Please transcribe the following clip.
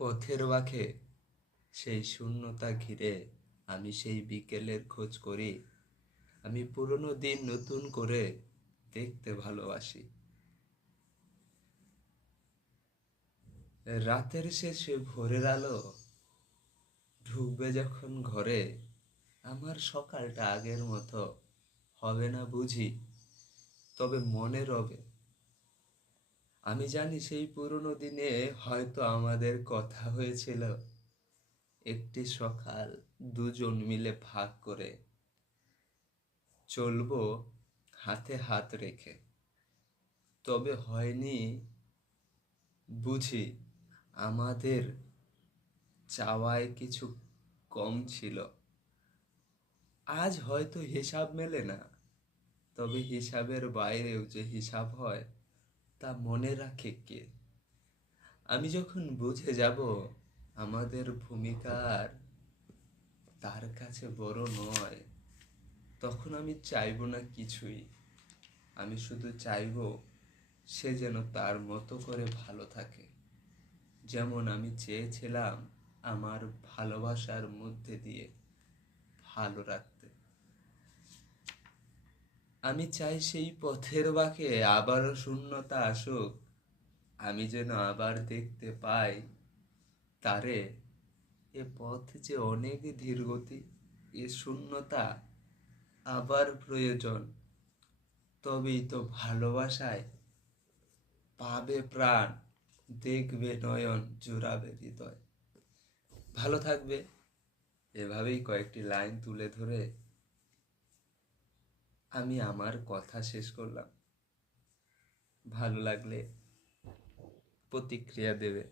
পথের বাঁকে সেই শূন্যতা ঘিরে আমি সেই বিকেলের খোঁজ করি। আমি পুরনো দিন নতুন করে দেখতে ভালোবাসি। রাতের শেষে ভোরের আলো ঢুকবে যখন ঘরে, আমার সকালটা আগের মতো হবে না বুঝি, তবে মনে রবে। আমি জানি সেই পুরনো দিনে হয়তো আমাদের কথা হয়েছিল, একটি সকাল দুজন মিলে ভাগ করে চলবো হাতে হাত রেখে। তবে হয়নি বুঝি, আমাদের চাওয়ায় কিছু কম ছিল। আজ হয়তো হিসাব মেলে না, তবে হিসাবের বাইরেও যে হিসাব হয় তা মনে রাখে কে? আমি যখন বুঝে যাব আমাদের ভূমিকার তার কাছে বড় নয়, তখন আমি চাইবো না কিছুই। আমি শুধু চাইবো সে যেন তার মতো করে ভালো থাকে, যেমন আমি চেয়েছিলাম আমার ভালোবাসার মধ্যে দিয়ে ভালো রাখতে। আমি চাই সেই পথের বাঁকে আবারও শূন্যতা আসুক, আমি যেন আবার দেখতে পাই তারে। এ পথ যে অনেক ধীরগতি, এ শূন্যতা আবার প্রয়োজন, তবেই তো ভালোবাসায় পাবে প্রাণ, দেখবে নয়ন, জুড়াবে হৃদয়। ভালো থাকবে। এভাবেই কয়েকটি লাইন তুলে ধরে আমি আমার কথা শেষ করলাম। ভালো লাগলে প্রতিক্রিয়া দেবে।